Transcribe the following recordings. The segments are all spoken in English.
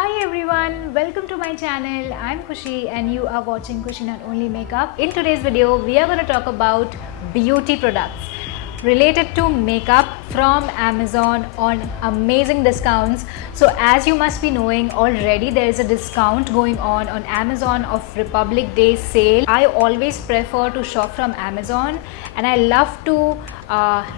Hi everyone, welcome to my channel. I'm Khushi and you are watching Khushi Not Only Makeup. In today's video, we are going to talk about beauty products related to makeup from Amazon on amazing discounts. So as you must be knowing already, there is a discount going on Amazon of Republic Day sale. I always prefer to shop from Amazon and I love to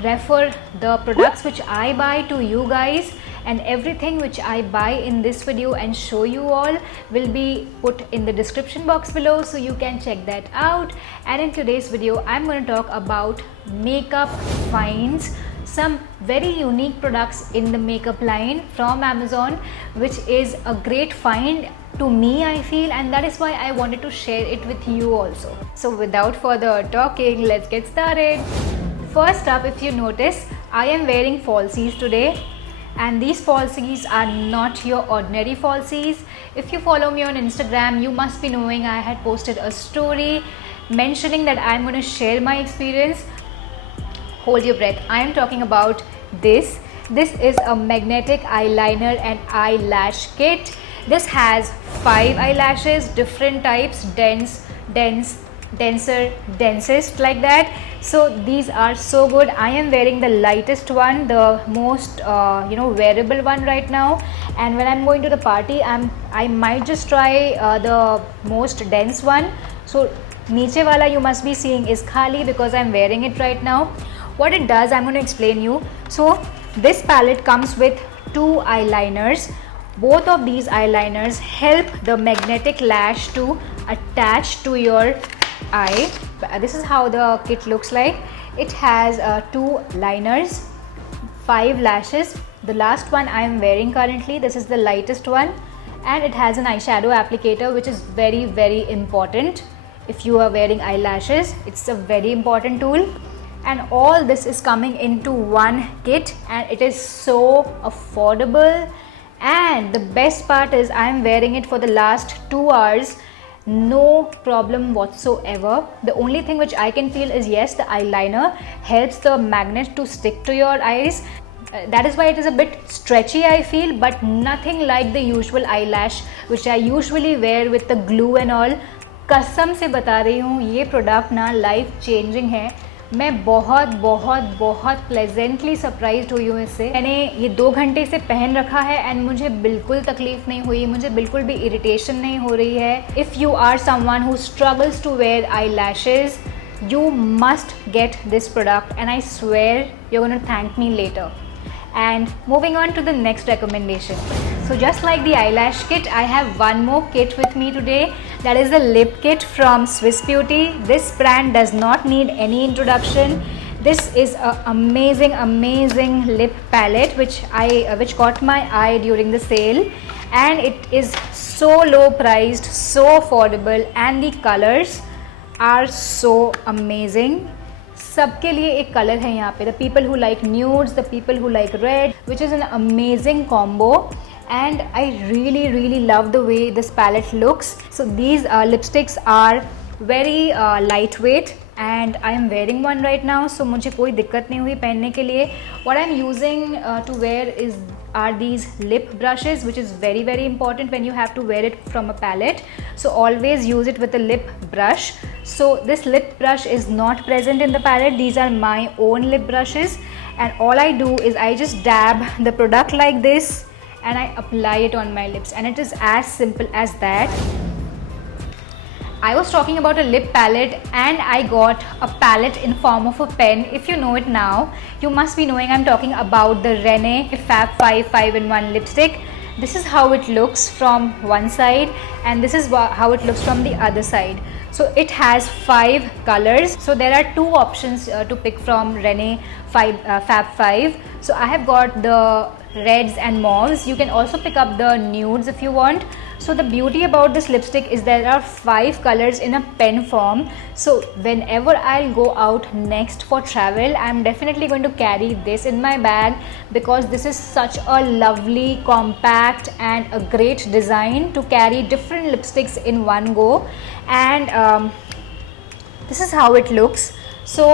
refer the products which I buy to you guys, and everything which I buy in this video and show you all will be put in the description box below, so you can check that out. And in today's video I'm going to talk about makeup finds, some very unique products in the makeup line from Amazon, which is a great find to me, I feel, and that is why I wanted to share it with you also. So without further talking, let's get started. First up, if you notice, I am wearing falsies today. And these falsies are not your ordinary falsies. If you follow me on Instagram, you must be knowing I had posted a story mentioning that I'm going to share my experience. Hold your breath. I am talking about this. This is a magnetic eyeliner and eyelash kit. This has 5 eyelashes, different types, dense, denser, densest, like that. So these are so good. I am wearing the lightest one, the most wearable one right now, and when I'm going to the party, I might just try the most dense one. So niche wala you must be seeing is khali because I'm wearing it right now. What it does, I'm going to explain you. So this palette comes with 2 eyeliners. Both of these eyeliners help the magnetic lash to attach to your eye. This is how the kit looks like. It has 2 liners, 5 lashes. The last one I am wearing currently, this is the lightest one, and it has an eyeshadow applicator, which is very, very important. If you are wearing eyelashes, it's a very important tool. And all this is coming into one kit, and it is so affordable. And the best part is I am wearing it for the last 2 hours. No problem whatsoever. The only thing which I can feel is, yes, the eyeliner helps the magnet to stick to your eyes. That is why it is a bit stretchy, I feel, but nothing like the usual eyelash which I usually wear with the glue and all. कसम से बता रही हूँ, ये product ना life changing है. मैं बहुत बहुत बहुत प्लेजेंटली सरप्राइज्ड हुई हूँ इससे. मैंने ये 2 घंटे से पहन रखा है एंड मुझे बिल्कुल तकलीफ नहीं हुई, मुझे बिल्कुल भी इरिटेशन नहीं हो रही है. If you are someone who struggles to wear eyelashes, you must get this product and I swear you're going to thank me later. And moving on to the next recommendation. So just like the eyelash kit, I have one more kit with me today. That is the lip kit from Swiss Beauty. This brand does not need any introduction. This is an amazing lip palette which caught my eye during the sale, and it is so low priced, so affordable, and the colors are so amazing. सबके लिए एक colour है यहाँ पे. The people who like nudes, the people who like red, which is an amazing combo, and I really love the way this palette looks. So these lipsticks are very lightweight and I am wearing one right now, so मुझे कोई दिक्कत नहीं हुई पहनने के लिए. What I am using to wear are these lip brushes, which is very important when you have to wear it from a palette. So always use it with a lip brush. So this lip brush is not present in the palette. These are my own lip brushes, and all I do is I just dab the product like this and I apply it on my lips, and it is as simple as that. I was talking about a lip palette and I got a palette in form of a pen. If you know it now, you must be knowing I'm talking about the René Fab 5 5-in-1 lipstick. This is how it looks from one side and this is how it looks from the other side. So it has 5 colors. So there are 2 options to pick from René Fab 5. So I have got the reds and mauves. You can also pick up the nudes if you want. So the beauty about this lipstick is there are 5 colors in a pen form. So whenever I'll go out next for travel, I'm definitely going to carry this in my bag because this is such a lovely, compact and a great design to carry different lipsticks in one go. And this is how it looks. So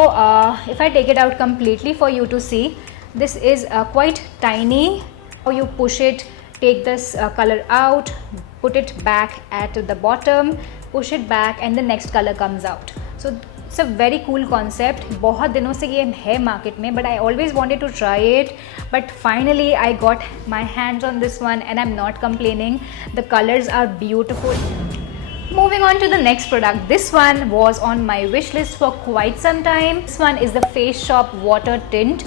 if I take it out completely for you to see, this is quite tiny. You push it take this color out, put it back at the bottom, push it back and the next color comes out. So it's a very cool concept. बहुत दिनों से ये है market में, but I always wanted to try it, but finally I got my hands on this one and I'm not complaining. The colors are beautiful. Moving on to the next product. This one was on my wish list for quite some time. This one is the Face Shop Water Tint.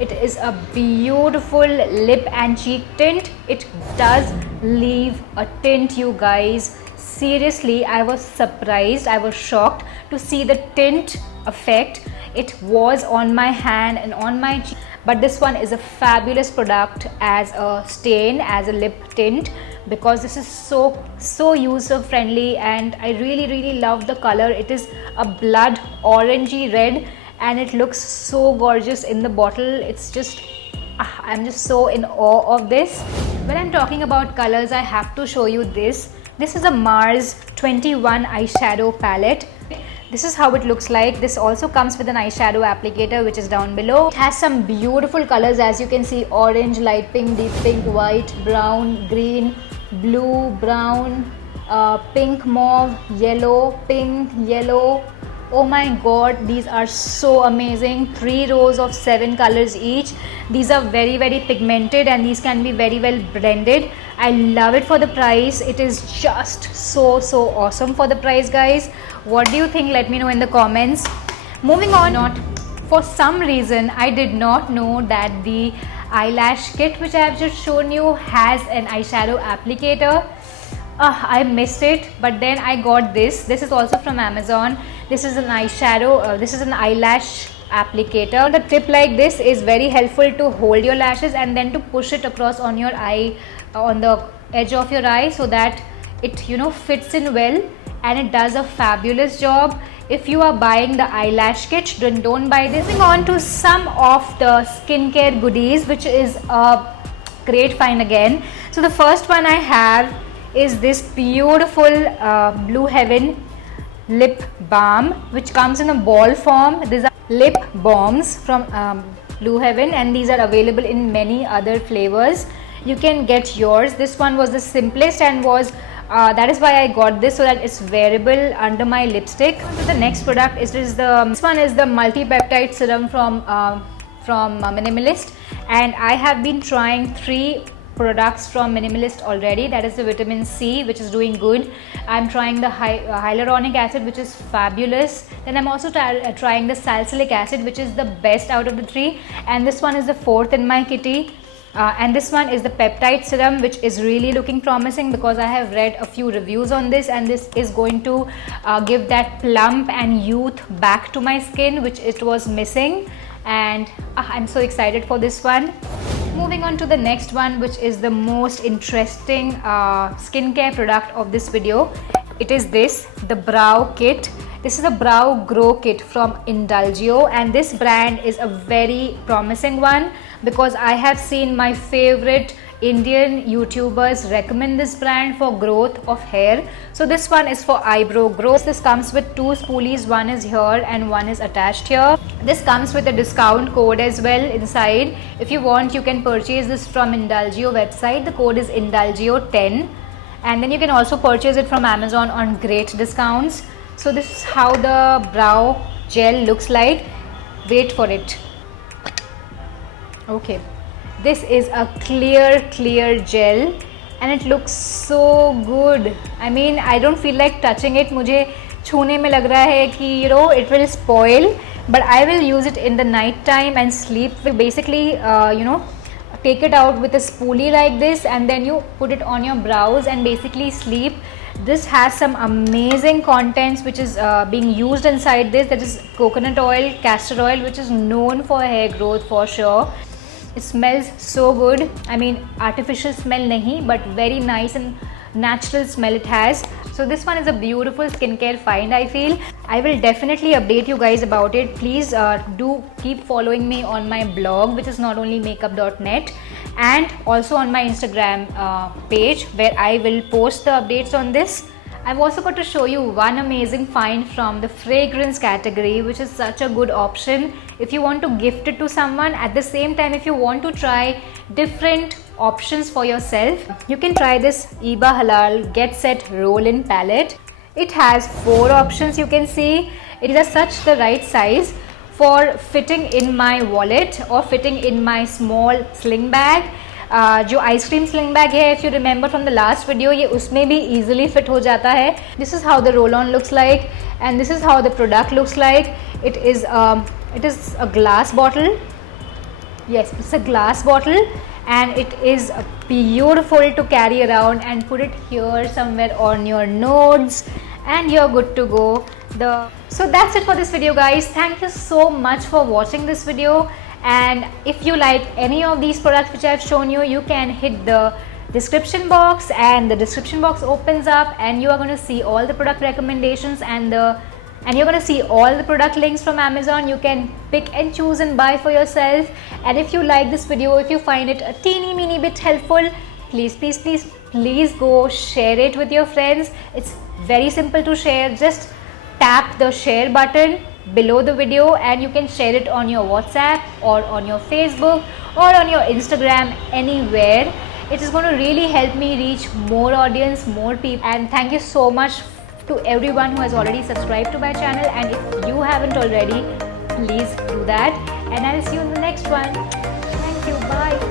It is a beautiful lip and cheek tint. It does leave a tint, you guys. Seriously, I was surprised, I was shocked to see the tint effect. It was on my hand and on my cheek, but this one is a fabulous product as a stain, as a lip tint, because this is so user friendly and I really love the color. It is a blood orangey red and it looks so gorgeous in the bottle. It's just I'm just so in awe of this. When I'm talking about colors, I have to show you this. This is a Mars 21 eyeshadow palette. This is how it looks like. This also comes with an eyeshadow applicator which is down below. It has some beautiful colors, as you can see: orange, light pink, deep pink, white, brown, green, blue, brown, pink, mauve, yellow, pink, yellow. Oh my god, these are so amazing. 3 rows of 7 colors each. These are very pigmented and these can be very well blended. I love it for the price. It is just so awesome for the price, guys. What do you think? Let me know in the comments. Moving on, for some reason I did not know that the eyelash kit which I have just shown you has an eyeshadow applicator. I missed it, but then I got this. This is also from Amazon. This is an eyeshadow, this is an eyelash applicator. The tip like this is very helpful to hold your lashes and then to push it across on your eye, on the edge of your eye, so that it, you know, fits in well, and it does a fabulous job. If you are buying the eyelash kit, then don't buy this. Moving on to some of the skincare goodies, which is a great find again. So the first one I have is this beautiful Blue Heaven lip balm, which comes in a ball form. These are lip balms from Blue Heaven and these are available in many other flavors. You can get yours. This one was the simplest and was that is why I got this, so that it's wearable under my lipstick. The next product is this one is the multi-peptide serum from Minimalist, and I have been trying 3 products from Minimalist already. That is the vitamin C, which is doing good. I'm trying the hyaluronic acid, which is fabulous. Then I'm also trying the salicylic acid, which is the best out of the 3, and this one is the 4th in my kitty. And this one is the peptide serum, which is really looking promising because I have read a few reviews on this, and this is going to give that plump and youth back to my skin, which it was missing, and I'm so excited for this one. Moving on to the next one, which is the most interesting skincare product of this video. It is the brow kit. This is a brow grow kit from Indulgio, and this brand is a very promising one because I have seen my favorite Indian YouTubers recommend this brand for growth of hair. So this one is for eyebrow growth. This comes with 2 spoolies, one is here and one is attached here. This comes with a discount code as well inside. If you want, you can purchase this from Indulgio website. The code is Indulgio10, and then you can also purchase it from Amazon on great discounts. So this is how the brow gel looks like. Wait for it. Okay, this is a clear gel and it looks so good. I mean, I don't feel like touching it. मुझे छूने में लग रहा है कि you know it will spoil, but I will use it in the night time and sleep. Basically, you know, take it out with a spoolie like this and then you put it on your brows and basically sleep. This has some amazing contents which is being used inside this. That is coconut oil, castor oil, which is known for hair growth for sure. It smells so good. I mean, artificial smell nahi, but very nice and natural smell it has. So this one is a beautiful skincare find, I feel. I will definitely update you guys about it. Please do keep following me on my blog, which is notonlymakeup.net, and also on my Instagram page, where I will post the updates on this. I've also got to show you one amazing find from the fragrance category, which is such a good option if you want to gift it to someone. At the same time, if you want to try different options for yourself, you can try this Iba Halal Get Set Roll-In palette. It has 4 options, you can see. It is such the right size for fitting in my wallet or fitting in my small sling bag. जो ice cream sling bag है, if you remember from the last video, ये उसमें भी easily fit हो जाता है. This is how the roll on looks like and this is how the product looks like. It is a glass bottle. Yes, it's a glass bottle and it is beautiful to carry around and put it here somewhere on your notes and you're good to go. So that's it for this video, guys. Thank you so much for watching this video, and if you like any of these products which I've shown you, you can hit the description box, and the description box opens up and you are going to see all the product recommendations and you're going to see all the product links from Amazon. You can pick and choose and buy for yourself. And if you like this video, if you find it a teeny bit helpful, please go share it with your friends. It's very simple to share. Just tap the share button below the video and you can share it on your WhatsApp or on your Facebook or on your Instagram, anywhere. It is going to really help me reach more audience, more people. And thank you so much to everyone who has already subscribed to my channel, and if you haven't already, please do that, and I'll see you in the next one. Thank you. Bye.